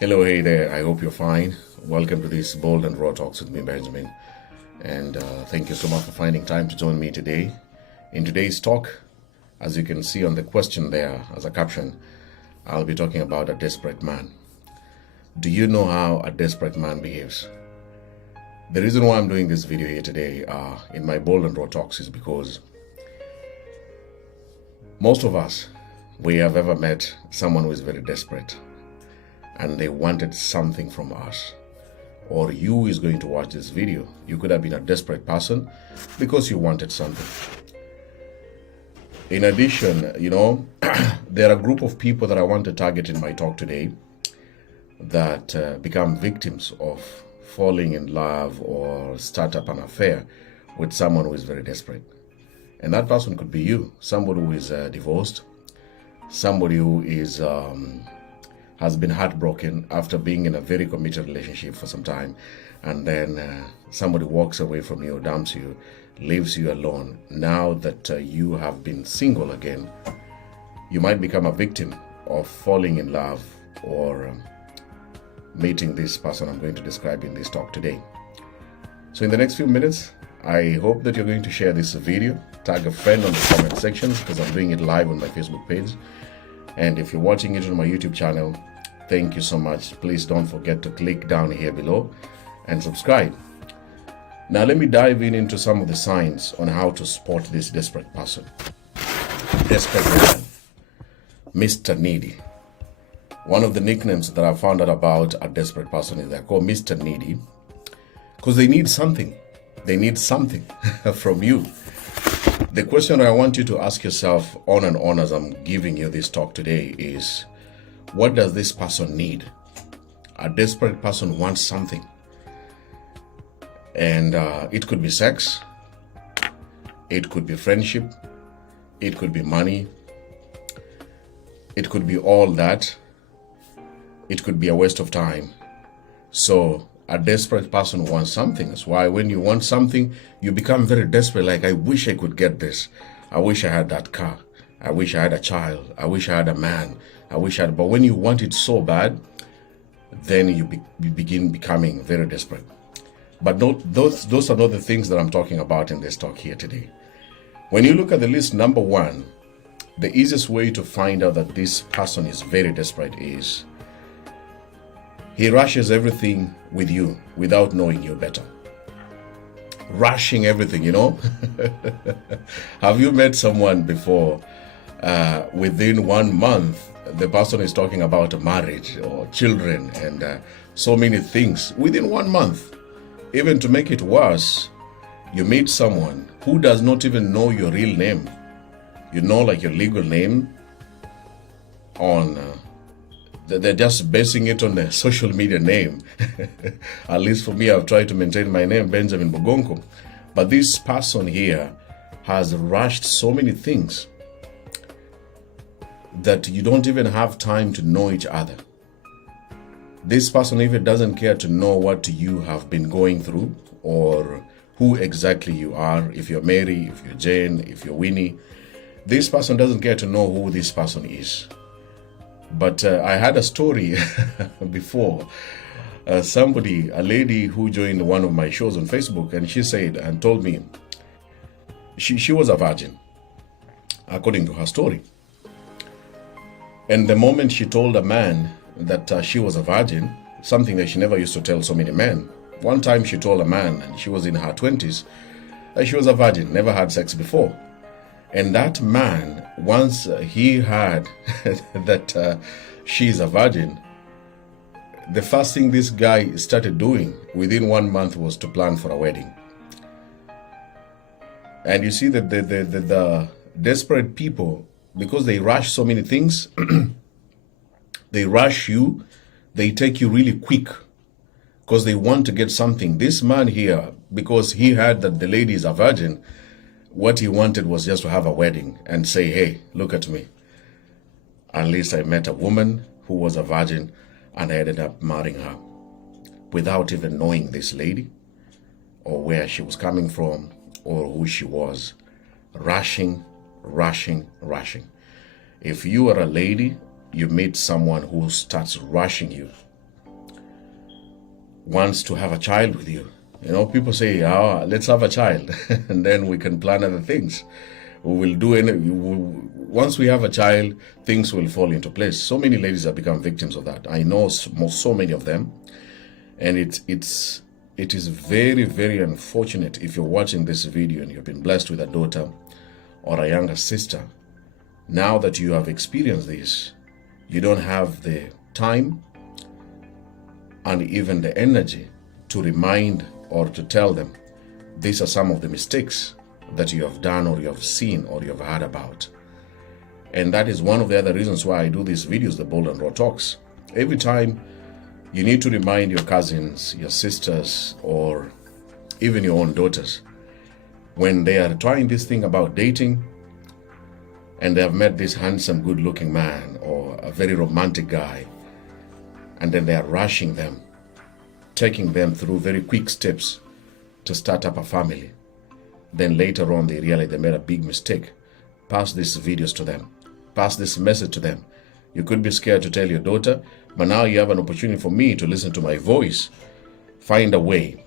Hello, hey there. I hope you're fine. Welcome to this Bold and Raw Talks with me, Benjamin. And thank you so much for finding time to join me today. In today's talk, as you can see on the question there as a caption, I'll be talking about a desperate man. Do you know how a desperate man behaves? The reason why I'm doing this video here today in my Bold and Raw Talks is because most of us, we have ever met someone who is very desperate and they wanted something from us. Or you is going to watch this video. You could have been a desperate person because you wanted something. In addition, there are a group of people that I want to target in my talk today that become victims of falling in love or start up an affair with someone who is very desperate. And that person could be you, somebody who is divorced, somebody who is has been heartbroken after being in a very committed relationship for some time, and then somebody walks away from you, dumps you, leaves you alone. Now that you have been single again, you might become a victim of falling in love or meeting this person I'm going to describe in this talk today. So in the next few minutes, I hope that you're going to share this video, tag a friend on the comment sections because I'm doing it live on my Facebook page. And if you're watching it on my YouTube channel, thank you so much. Please don't forget to click down here below and subscribe. Now let me dive into some of the signs on how to spot this desperate person. Desperate man, Mr. Needy. One of the nicknames that I found out about a desperate person is they're called Mr. Needy because they need something. They need something from you. The question I want you to ask yourself on and on as I'm giving you this talk today is, what does this person need? A desperate person wants something. And it could be sex, it could be friendship, it could be money, it could be all that, it could be a waste of time. So a desperate person wants something. That's why when you want something, you become very desperate. Like, I wish I could get this. I wish I had that car. I wish I had a child. I wish I had a man. I wish I had. But when you want it so bad, then you begin becoming very desperate. But those are not the things that I'm talking about in this talk here today. When you look at the list, number one, the easiest way to find out that this person is very desperate is he rushes everything with you without knowing you better. Rushing everything, Have you met someone before, within 1 month, the person is talking about marriage or children and so many things within 1 month? Even to make it worse, you meet someone who does not even know your real name. You know, like your legal name on... They're just basing it on the social media name. At least for me, I've tried to maintain my name, Benjamin Bogonko. But this person here has rushed so many things that you don't even have time to know each other. This person even doesn't care to know what you have been going through or who exactly you are. If you're Mary, if you're Jane, if you're Winnie. This person doesn't care to know who this person is. But I had a story before. A lady who joined one of my shows on Facebook, and she said and told me she was a virgin, according to her story. And the moment she told a man that she was a virgin, something that she never used to tell so many men. One time she told a man, and she was in her 20s, that she was a virgin, never had sex before. And that man, once he heard that she's a virgin, the first thing this guy started doing within 1 month was to plan for a wedding. And you see that the desperate people, because they rush so many things, they rush you, they take you really quick because they want to get something. This man here, because he heard that the lady is a virgin, what he wanted was just to have a wedding and say, hey, look at me. At least I met a woman who was a virgin and I ended up marrying her without even knowing this lady or where she was coming from or who she was. Rushing. If you are a lady, you meet someone who starts rushing you wants to have a child with you. You know, people say, let's have a child and then we can plan other things. We will do once we have a child, things will fall into place. So many ladies have become victims of that. I know so many of them. And it is very, very unfortunate if you're watching this video and you've been blessed with a daughter or a younger sister. Now that you have experienced this, you don't have the time and even the energy to remind or to tell them these are some of the mistakes that you have done or you have seen or you have heard about. And that is one of the other reasons why I do these videos, the Bold and Raw Talks. Every time you need to remind your cousins, your sisters, or even your own daughters, when they are trying this thing about dating and they have met this handsome, good-looking man or a very romantic guy, and then they are rushing them, taking them through very quick steps to start up a family. Then later on, they realize they made a big mistake. Pass these videos to them. Pass this message to them. You could be scared to tell your daughter, but now you have an opportunity for me to listen to my voice. Find a way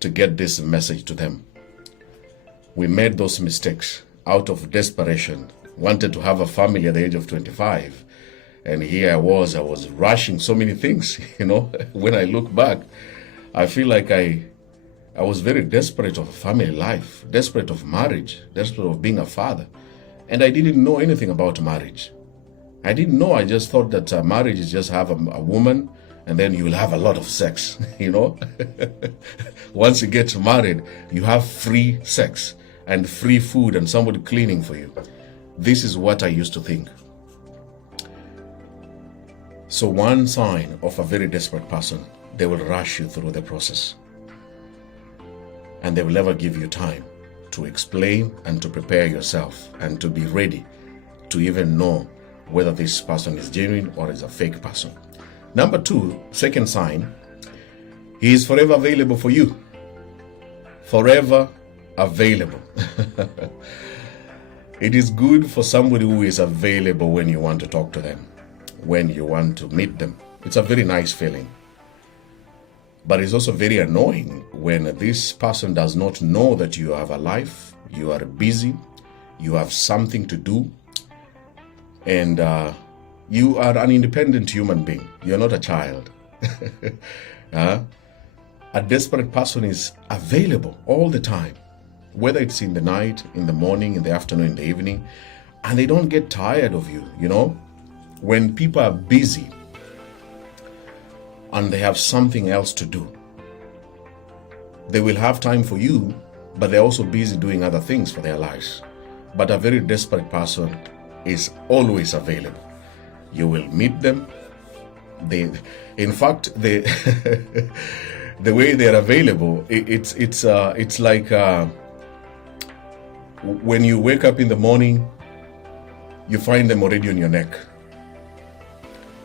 to get this message to them. We made those mistakes out of desperation, wanted to have a family at the age of 25. And here I was rushing so many things, you know. When I look back, I feel like I was very desperate of family life, desperate of marriage, desperate of being a father. And I didn't know anything about marriage. I didn't know. I just thought that marriage is just have a woman and then you will have a lot of sex, you know. Once you get married, you have free sex and free food and somebody cleaning for you. This is what I used to think. So one sign of a very desperate person, they will rush you through the process. And they will never give you time to explain and to prepare yourself and to be ready to even know whether this person is genuine or is a fake person. Number two, second sign, he is forever available for you. Forever available. It is good for somebody who is available when you want to talk to them, when you want to meet them. It's a very nice feeling. But it's also very annoying when this person does not know that you have a life, you are busy, you have something to do, and you are an independent human being. You're not a child. A desperate person is available all the time, whether it's in the night, in the morning, in the afternoon, in the evening, and they don't get tired of you, you know. When people are busy and they have something else to do, they will have time for you, but they're also busy doing other things for their lives. But a very desperate person is always available. You will meet them. In fact, the way they're available, it's like when you wake up in the morning, you find them already on your neck.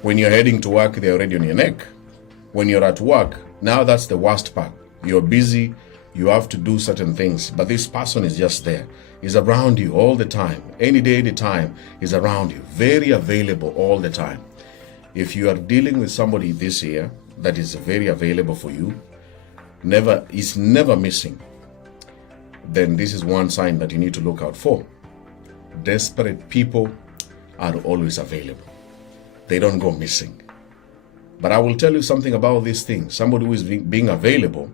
When you're heading to work, they're already on your neck. When you're at work, now that's the worst part. You're busy, you have to do certain things, but this person is just there. He's around you all the time. Any day, any time, he's around you. Very available all the time. If you are dealing with somebody this year that is very available for you, is never missing, then this is one sign that you need to look out for. Desperate people are always available. They don't go missing. But I will tell you something about this thing, somebody who is being available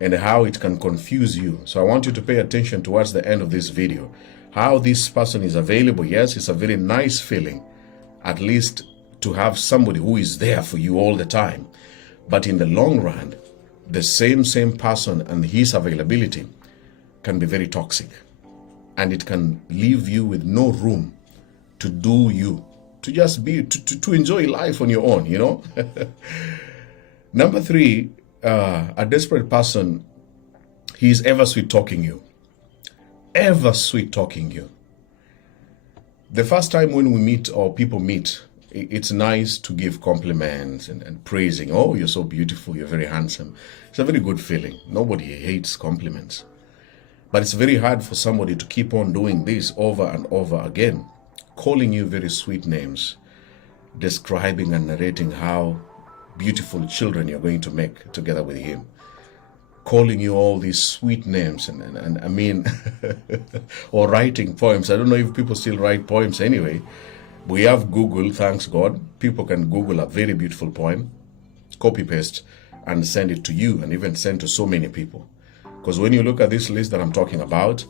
and how it can confuse you. So I want you to pay attention towards the end of this video. How this person is available. Yes, it's a very nice feeling, at least to have somebody who is there for you all the time. But in the long run, the same person and his availability can be very toxic. And it can leave you with no room to do you, to just be, to enjoy life on your own, you know. Number three, a desperate person, he is ever sweet talking you. Ever sweet talking you. The first time when we meet or people meet, it's nice to give compliments and praising. Oh, you're so beautiful, you're very handsome. It's a very good feeling. Nobody hates compliments. But it's very hard for somebody to keep on doing this over and over again, calling you very sweet names, describing and narrating how beautiful children you're going to make together with him, calling you all these sweet names and I mean, or writing poems. I don't know if people still write poems anyway. We have Google, thanks God. People can Google a very beautiful poem, copy paste, and send it to you, and even send to so many people. Because when you look at this list that I'm talking about,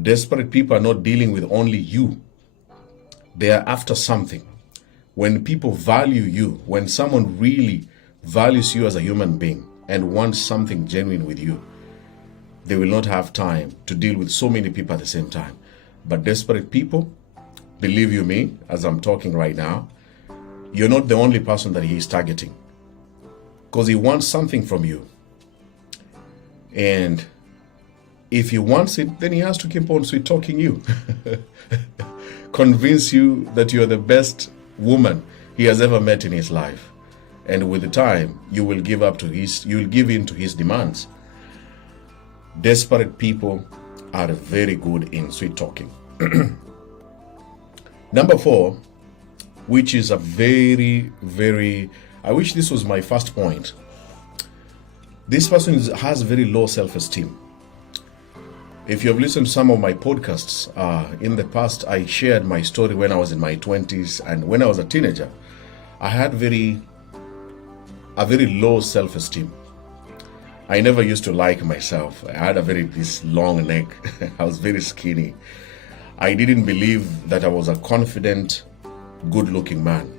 desperate people are not dealing with only you. They are after something. When people value you, when someone really values you as a human being and wants something genuine with you, they will not have time to deal with so many people at the same time. But desperate people, believe you me, as I'm talking right now, you're not the only person that he is targeting, because he wants something from you. And if he wants it, then he has to keep on sweet talking you. Convince you that you're the best woman he has ever met in his life. And with the time, you will give in to his demands. Desperate people are very good in sweet talking. Number 4, which is a very, very, I wish this was my first point. This person has very low self-esteem. If you have listened to some of my podcasts, in the past, I shared my story when I was in my 20s, and when I was a teenager, I had a very low self-esteem. I never used to like myself. I had this long neck. I was very skinny. I didn't believe that I was a confident, good-looking man.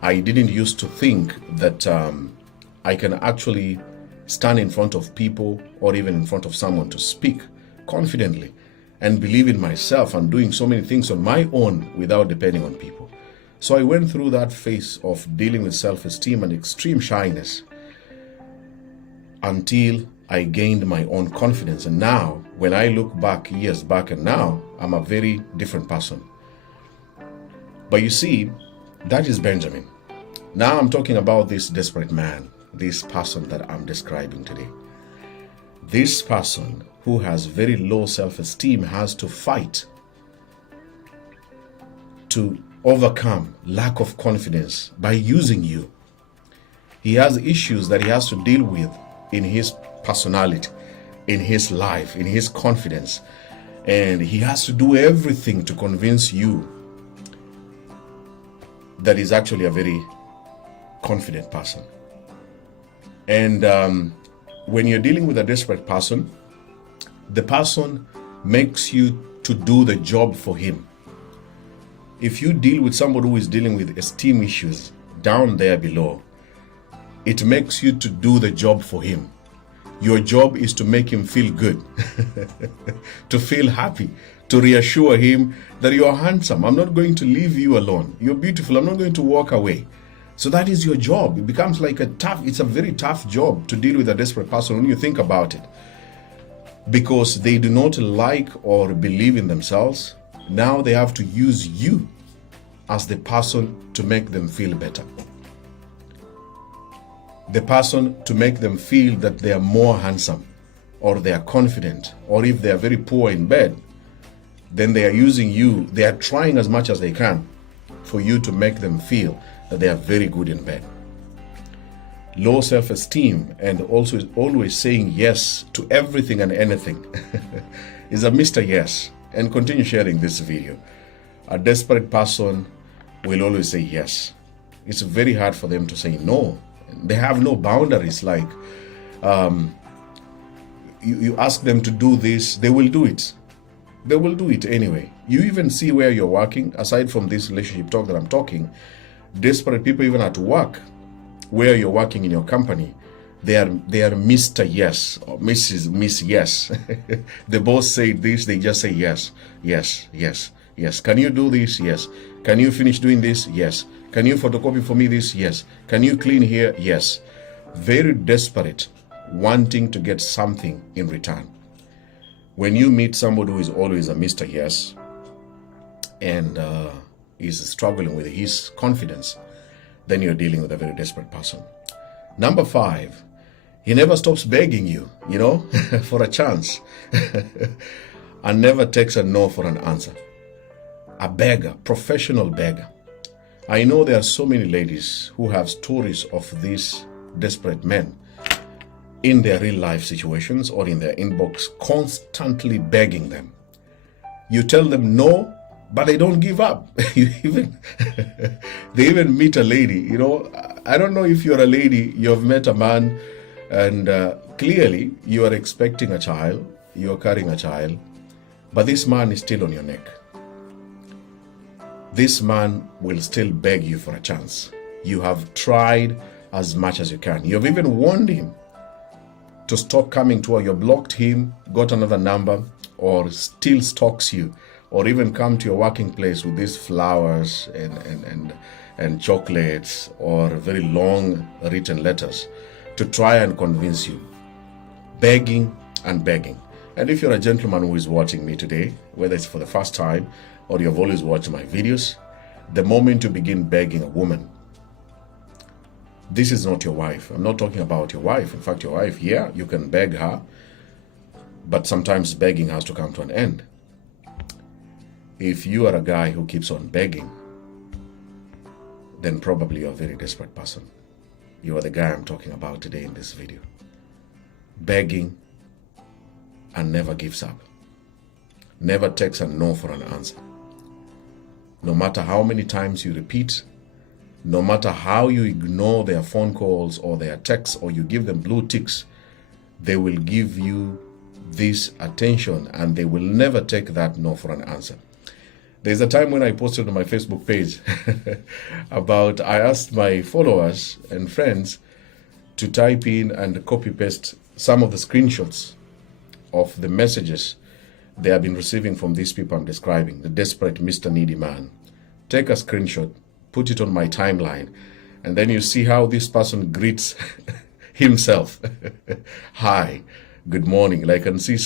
I didn't used to think that I can actually stand in front of people or even in front of someone to speak confidently and believe in myself and doing so many things on my own without depending on people. So I went through that phase of dealing with self-esteem and extreme shyness until I gained my own confidence. And now, when I look back, years back, and now, I'm a very different person. But you see, that is Benjamin. Now I'm talking about this desperate man, this person that I'm describing today. This person who has very low self-esteem has to fight to overcome lack of confidence by using you. He has issues that he has to deal with in his personality, in his life, in his confidence. And he has to do everything to convince you that he's actually a very confident person. And when you're dealing with a desperate person, the person makes you to do the job for him. If you deal with somebody who is dealing with esteem issues down there below, it makes you to do the job for him. Your job is to make him feel good, to feel happy, to reassure him that you're handsome. I'm not going to leave you alone. You're beautiful. I'm not going to walk away. So that is your job. It becomes like it's a very tough job to deal with a desperate person when you think about it. Because they do not like or believe in themselves. Now they have to use you as the person to make them feel better. The person to make them feel that they are more handsome, or they are confident, or if they are very poor in bed, then they are using you. They are trying as much as they can for you to make them feel that they are very good in bed. Low self-esteem and also is always saying yes to everything and anything is a Mr. Yes. And continue sharing this video. A desperate person will always say yes. It's very hard for them to say no. They have no boundaries. Like you ask them to do this, they will do it. They will do it anyway. You even see where you're working, aside from this relationship talk that I'm talking, desperate people even at work, where you're working in your company, they are Mr. Yes or Miss Yes. The boss said this, they just say yes, yes, yes, yes. Can you do this? Yes. Can you finish doing this? Yes. Can you photocopy for me this? Yes. Can you clean here? Yes. Very desperate, wanting to get something in return. When you meet somebody who is always a Mr. Yes and is struggling with his confidence, then you're dealing with a very desperate person. Number 5, he never stops begging you, for a chance and never takes a no for an answer. A beggar, professional beggar. I know there are so many ladies who have stories of these desperate men in their real life situations or in their inbox, constantly begging them. You tell them no, but they don't give up. They even meet a lady. You know, I don't know if you're a lady, you've met a man, and clearly you are expecting a child, you're carrying a child, but this man is still on your neck. This man will still beg you for a chance. You have tried as much as you can. You've even warned him to stop coming to her. You blocked him, got another number, or still stalks you, or even come to your working place with these flowers and chocolates or very long written letters to try and convince you. Begging and begging. And if you're a gentleman who is watching me today, whether it's for the first time or you've always watched my videos, the moment you begin begging a woman, this is not your wife. I'm not talking about your wife. In fact, your wife, yeah, you can beg her, but sometimes begging has to come to an end. If you are a guy who keeps on begging, then probably you're a very desperate person. You are the guy I'm talking about today in this video. Begging and never gives up. Never takes a no for an answer. No matter how many times you repeat, no matter how you ignore their phone calls or their texts or you give them blue ticks, they will give you this attention and they will never take that no for an answer. There's a time when I posted on my Facebook page about, I asked my followers and friends to type in and copy paste some of the screenshots of the messages they have been receiving from these people I'm describing, the desperate Mr. Needy man. Take a screenshot, put it on my timeline, and then you see how this person greets himself. Hi, good morning. Like I can see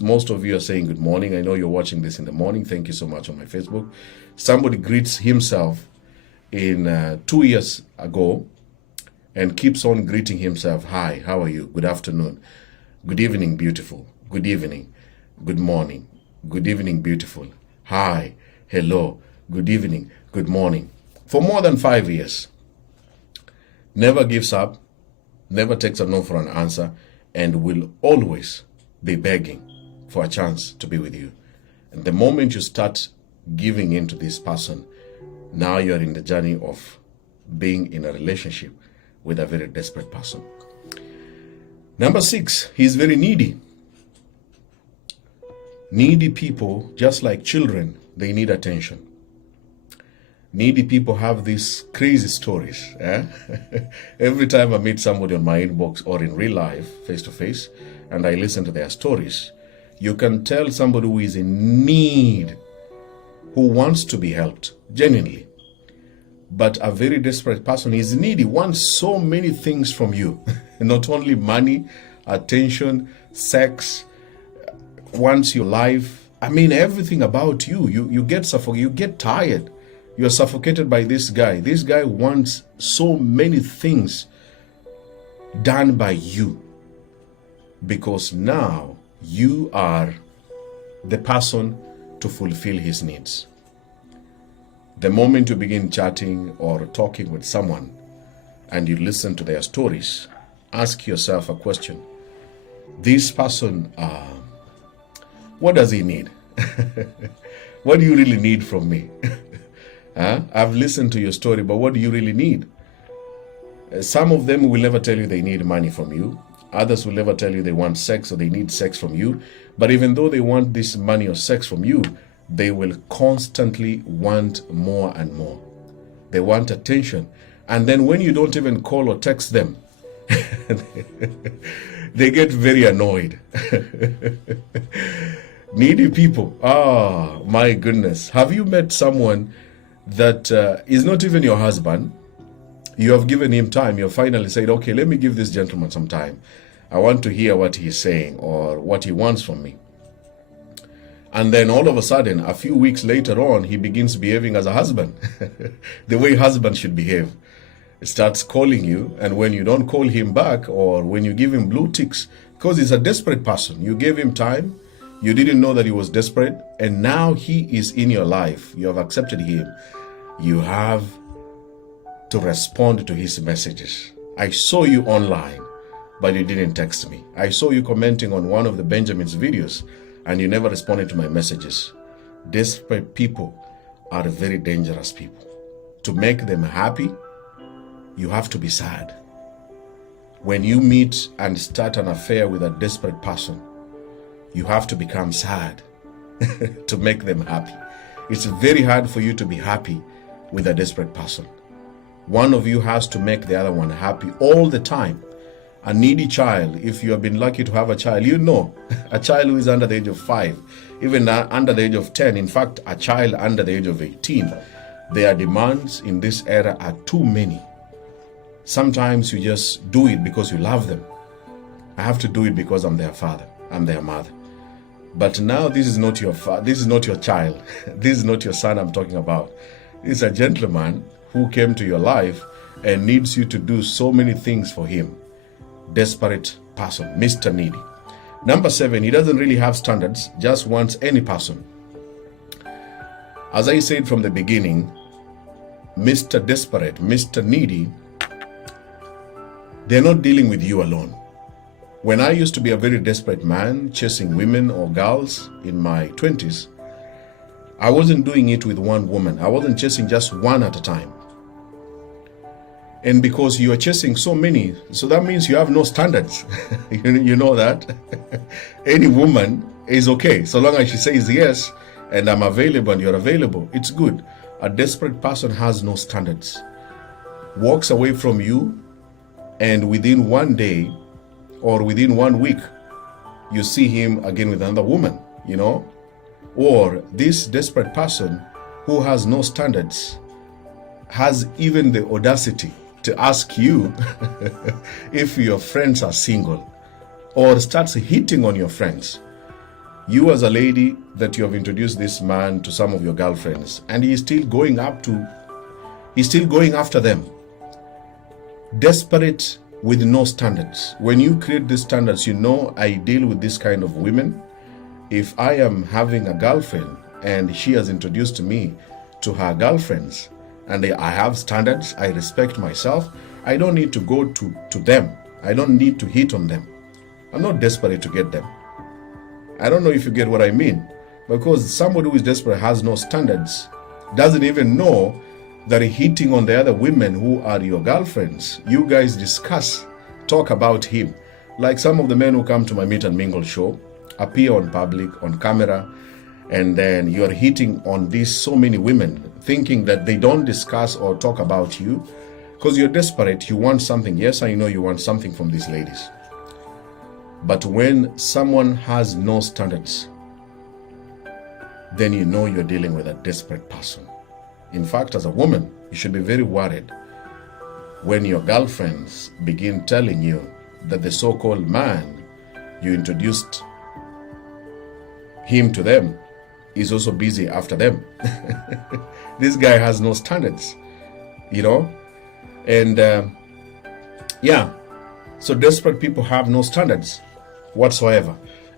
most of you are saying good morning. I know you're watching this in the morning. Thank you so much on my Facebook. Somebody greets himself in 2 years ago and keeps on greeting himself. Hi, how are you? Good afternoon. Good evening, beautiful. Good evening. Good morning. Good evening, beautiful. Hi, hello, good evening, good morning. For more than 5 years. Never gives up, never takes a no for an answer, and will always be begging for a chance to be with you. And the moment you start giving in to this person, now you're in the journey of being in a relationship with a very desperate person. Number 6, he's very needy. Needy people, just like children, they need attention. Needy people have these crazy stories. Every time I meet somebody on my inbox or in real life, face to face, and I listen to their stories, you can tell somebody who is in need, who wants to be helped, genuinely. But a very desperate person is needy, wants so many things from you. Not only money, attention, sex, wants your life. I mean, everything about you. You get suffocated, you get tired. You're suffocated by this guy. This guy wants so many things done by you because now you are the person to fulfill his needs. The moment you begin chatting or talking with someone and you listen to their stories, ask yourself a question. This person, what does he need? What do you really need from me? I've listened to your story, but what do you really need? Some of them will never tell you they need money from you. Others will never tell you they want sex or they need sex from you. But even though they want this money or sex from you, they will constantly want more and more. They want attention. And then when you don't even call or text them, they get very annoyed. Needy people. My goodness. Have you met someone that is not even your husband? You have given him time. You have finally said, okay, let me give this gentleman some time. I want to hear what he's saying or what he wants from me. And then all of a sudden, a few weeks later on, he begins behaving as a husband, the way husbands should behave. He starts calling you, and when you don't call him back or when you give him blue ticks, because he's a desperate person, you gave him time, you didn't know that he was desperate, and now he is in your life. You have accepted him. You have to respond to his messages. I saw you online, but you didn't text me. I saw you commenting on one of the Benjamin's videos, and you never responded to my messages. Desperate people are very dangerous people. To make them happy, you have to be sad. When you meet and start an affair with a desperate person, you have to become sad to make them happy. It's very hard for you to be happy with a desperate person. One of you has to make the other one happy all the time. A needy child, if you have been lucky to have a child, you know, a child who is under the age of 5, even under the age of 10, in fact, a child under the age of 18, their demands in this era are too many. Sometimes you just do it because you love them. I have to do it because I'm their father, I'm their mother. But now this is not your this is not your child. This is not your son I'm talking about. It's a gentleman who came to your life and needs you to do so many things for him. Desperate person, Mr. Needy. Number 7, he doesn't really have standards, just wants any person. As I said from the beginning, Mr. Desperate, Mr. Needy, they're not dealing with you alone. When I used to be a very desperate man, chasing women or girls in my 20s, I wasn't doing it with one woman. I wasn't chasing just one at a time. And because you are chasing so many, so that means you have no standards. You know that? Any woman is okay, so long as she says yes, and I'm available and you're available, it's good. A desperate person has no standards. Walks away from you, and within one day or within 1 week, you see him again with another woman, you know? Or this desperate person who has no standards has even the audacity to ask you if your friends are single, or starts hitting on your friends. You as a lady that you have introduced this man to some of your girlfriends, and he's still going after them. Desperate with no standards. When you create these standards, you know, I deal with this kind of women. If I am having a girlfriend and she has introduced me to her girlfriends, and I have standards, I respect myself, I don't need to go to them. I don't need to hit on them. I'm not desperate to get them. I don't know if you get what I mean. Because somebody who is desperate has no standards, doesn't even know that hitting on the other women who are your girlfriends, you guys discuss, talk about him. Like some of the men who come to my Meet and Mingle show, appear on public, on camera, and then you're hitting on these so many women, thinking that they don't discuss or talk about you, because you're desperate, you want something. Yes, I know you want something from these ladies. But when someone has no standards, then you know you're dealing with a desperate person. In fact, as a woman, you should be very worried when your girlfriends begin telling you that the so-called man you introduced him to them is also busy after them. This guy has no standards, you know? And yeah, so desperate people have no standards whatsoever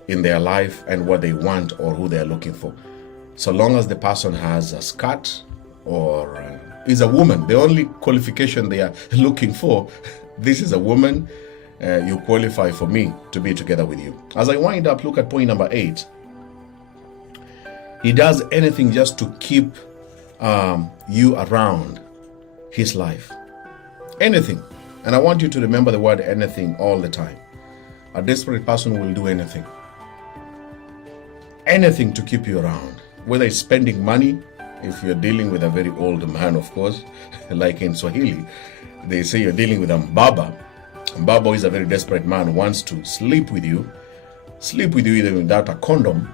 in their life and what they want or who they are looking for. So long as the person has a skirt or is a woman, the only qualification they are looking for, this is a woman, you qualify for me to be together with you. As I wind up, look at point number 8. He does anything just to keep you around his life. Anything. And I want you to remember the word anything all the time. A desperate person will do anything. Anything to keep you around. Whether it's spending money, if you're dealing with a very old man, of course, like in Swahili, they say you're dealing with a mbaba. Mbaba is a very desperate man, wants to sleep with you even without a condom,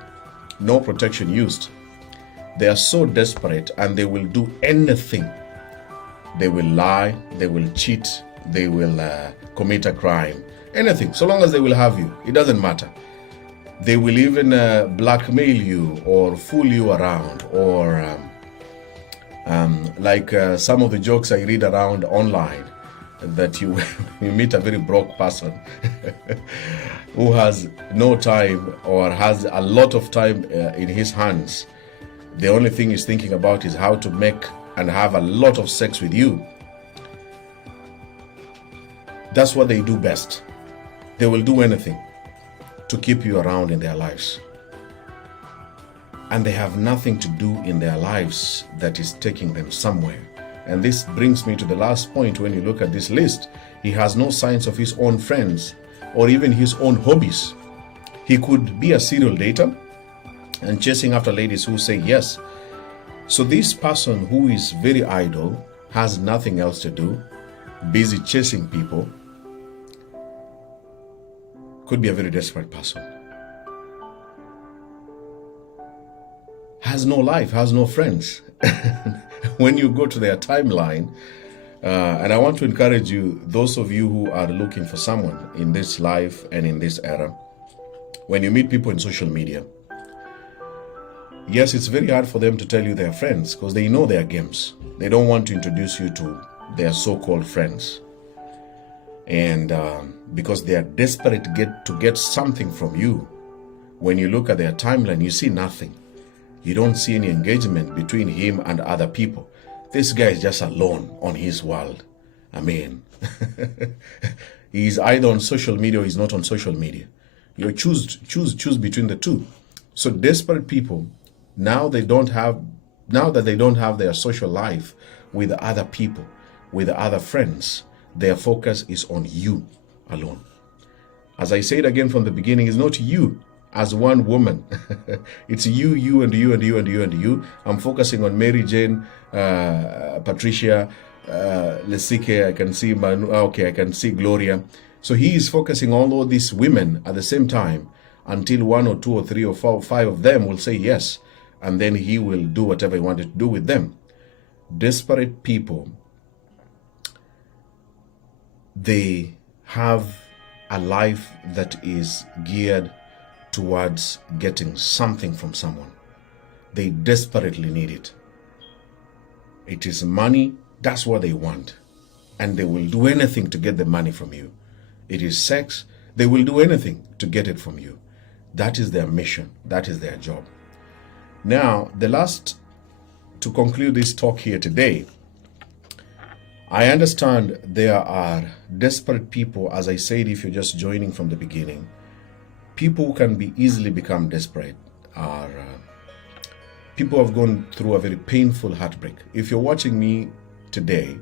no protection used. They are so desperate and they will do anything. They will lie, they will cheat, they will commit a crime, anything, so long as they will have you, it doesn't matter. They will even blackmail you or fool you around, or like some of the jokes I read around online, that you meet a very broke person who has no time or has a lot of time in his hands. The only thing he's thinking about is how to make and have a lot of sex with you. That's what they do best. They will do anything to keep you around in their lives. And they have nothing to do in their lives that is taking them somewhere. And this brings me to the last point. When you look at this list, he has no signs of his own friends or even his own hobbies. He could be a serial dater and chasing after ladies who say yes. So this person who is very idle, has nothing else to do, busy chasing people, could be a very desperate person. Has no life, has no friends. When you go to their timeline, and I want to encourage you, those of you who are looking for someone in this life and in this era, when you meet people in social media, yes, it's very hard for them to tell you they're friends because they know their games. They don't want to introduce you to their so-called friends. And because they are desperate to get something from you, when you look at their timeline, you see nothing. You don't see any engagement between him and other people. This guy is just alone on his world. I mean, he's either on social media or he's not on social media. You choose between the two. So desperate people, now that they don't have their social life with other people, with other friends, their focus is on you alone. As I said again from the beginning, it's not you as one woman. It's you, and you, and you, and you, and you. I'm focusing on Mary Jane, Patricia, Lesike, I can see Manu, okay, I can see Gloria. So he is focusing on all these women at the same time until 1 or 2 or 3 or 4 or 5 of them will say yes. And then he will do whatever he wanted to do with them. Desperate people, they have a life that is geared towards getting something from someone. They desperately need it. It is money, that's what they want. And they will do anything to get the money from you. It is sex, they will do anything to get it from you. That is their mission, that is their job. Now, to conclude this talk here today, I understand there are desperate people, as I said, if you're just joining from the beginning, people who can easily become desperate are people who have gone through a very painful heartbreak. If you're watching me today,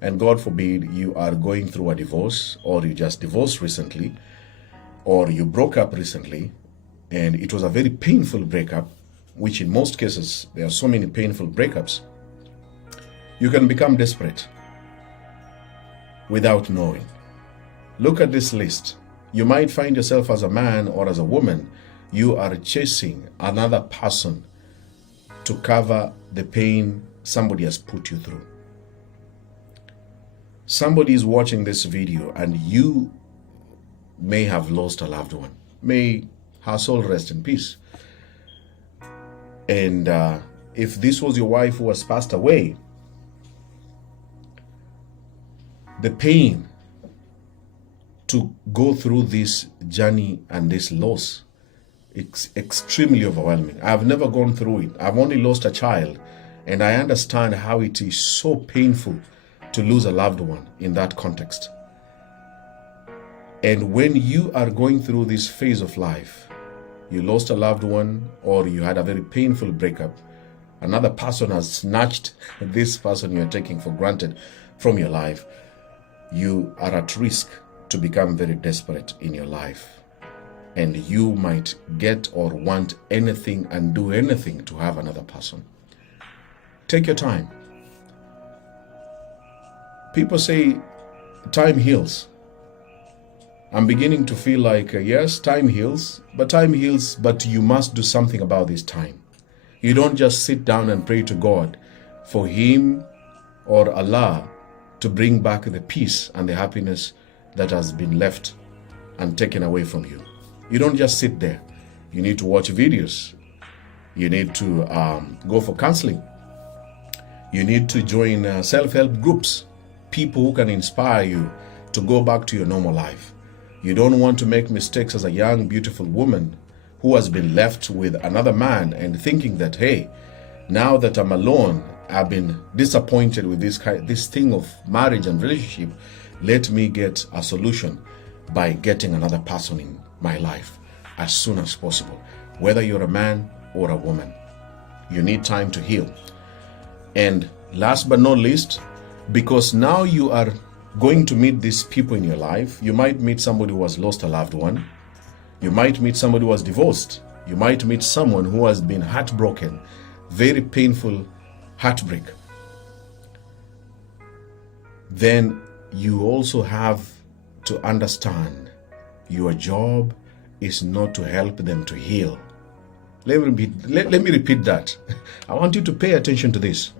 and God forbid you are going through a divorce, or you just divorced recently, or you broke up recently, and it was a very painful breakup, which in most cases, there are so many painful breakups, you can become desperate without knowing. Look at this list. You might find yourself as a man or as a woman, you are chasing another person to cover the pain somebody has put you through. Somebody is watching this video and you may have lost a loved one. May her soul rest in peace. And if this was your wife who has passed away, the pain to go through this journey and this loss, it's extremely overwhelming. I've never gone through it. I've only lost a child, and I understand how it is so painful to lose a loved one in that context. And when you are going through this phase of life, you lost a loved one or you had a very painful breakup, another person has snatched this person you're taking for granted from your life, you are at risk to become very desperate in your life. And you might get or want anything and do anything to have another person. Take your time. People say time heals. I'm beginning to feel like, yes, time heals, but you must do something about this time. You don't just sit down and pray to God for Him or Allah to bring back the peace and the happiness that has been left and taken away from you. You don't just sit there. You need to watch videos. You need to go for counseling. You need to join self-help groups, people who can inspire you to go back to your normal life. You don't want to make mistakes as a young, beautiful woman who has been left with another man and thinking that, hey, now that I'm alone, I've been disappointed with this thing of marriage and relationship. let me get a solution by getting another person in my life as soon as possible. Whether you're a man or a woman, you need time to heal. And last but not least, because now you are going to meet these people in your life, you might meet somebody who has lost a loved one. You might meet somebody who was divorced. You might meet someone who has been heartbroken, very painful heartbreak. Then you also have to understand your job is not to help them to heal. Let me repeat that. I want you to pay attention to this.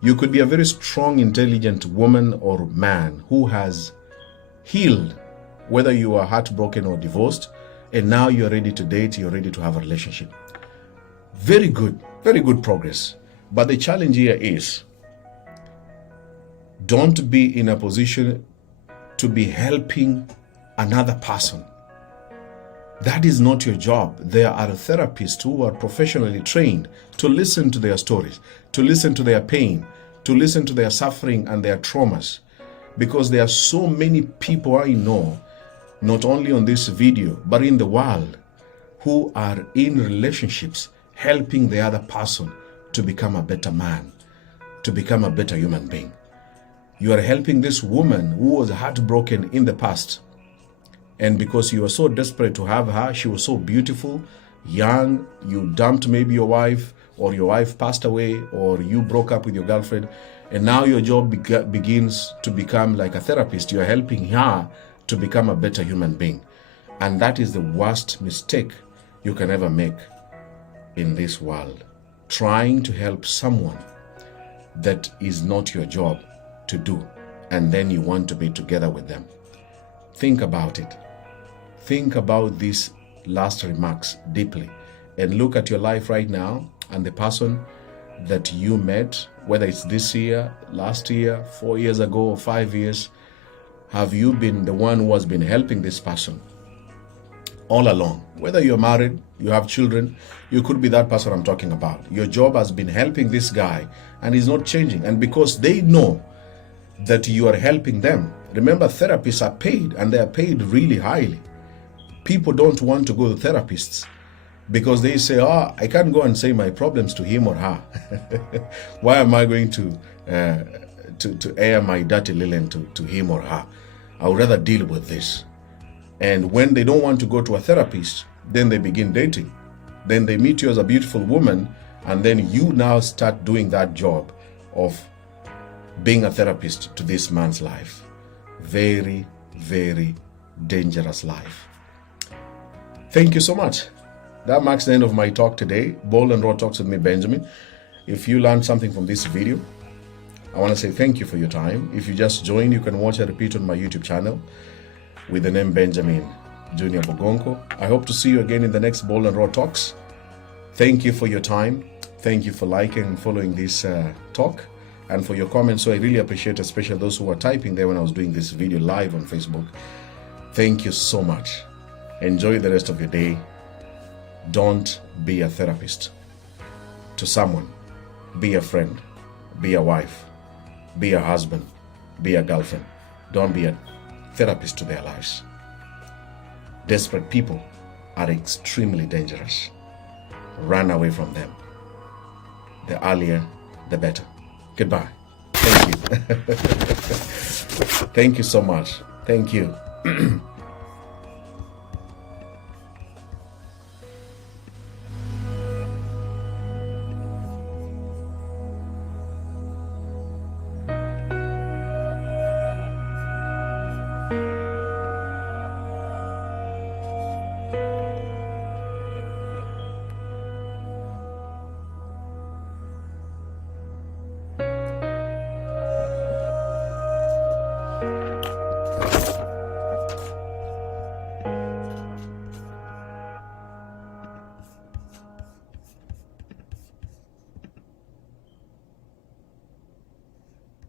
You could be a very strong, intelligent woman or man who has healed, whether you are heartbroken or divorced, and now you're ready to date, you're ready to have a relationship. Very good progress. But the challenge here is, don't be in a position to be helping another person. That is not your job. There are therapists who are professionally trained to listen to their stories, to listen to their pain, to listen to their suffering and their traumas. Because there are so many people I know, not only on this video, but in the world, who are in relationships helping the other person to become a better man, to become a better human being. You are helping this woman who was heartbroken in the past. And because you were so desperate to have her, she was so beautiful, young, you dumped maybe your wife, or your wife passed away, or you broke up with your girlfriend, and now your job begins to become like a therapist. You are helping her to become a better human being. And that is the worst mistake you can ever make in this world. Trying to help someone that is not your job to do, and then you want to be together with them. Think about it. Think about these last remarks deeply, and look at your life right now and the person that you met, whether it's this year, last year, 4 years ago, or 5 years. Have you been the one who has been helping this person all along? Whether you're married, you have children, you could be that person I'm talking about. Your job has been helping this guy, and he's not changing. And because they know that you are helping them, remember, therapists are paid, and they are paid really highly. People don't want to go to therapists because they say, I can't go and say my problems to him or her. Why am I going to air my dirty linen to him or her? I would rather deal with this. And when they don't want to go to a therapist, then they begin dating. Then they meet you as a beautiful woman, and then you now start doing that job of being a therapist to this man's life. Very, very dangerous life. Thank you so much. That marks the end of my talk today. Bold and Raw Talks with me, Benjamin. If you learned something from this video, I want to say thank you for your time. If you just joined, you can watch a repeat on my YouTube channel with the name Benjamin Junior Bogonko. I hope to see you again in the next Bold and Raw Talks. Thank you for your time. Thank you for liking and following this talk, and for your comments. So I really appreciate, especially those who were typing there when I was doing this video live on Facebook. Thank you so much. Enjoy the rest of your day. Don't be a therapist to someone. Be a friend. Be a wife. Be a husband. Be a girlfriend. Don't be a therapist to their lives. Desperate people are extremely dangerous. Run away from them. The earlier, the better. Goodbye. Thank you. Thank you so much. Thank you.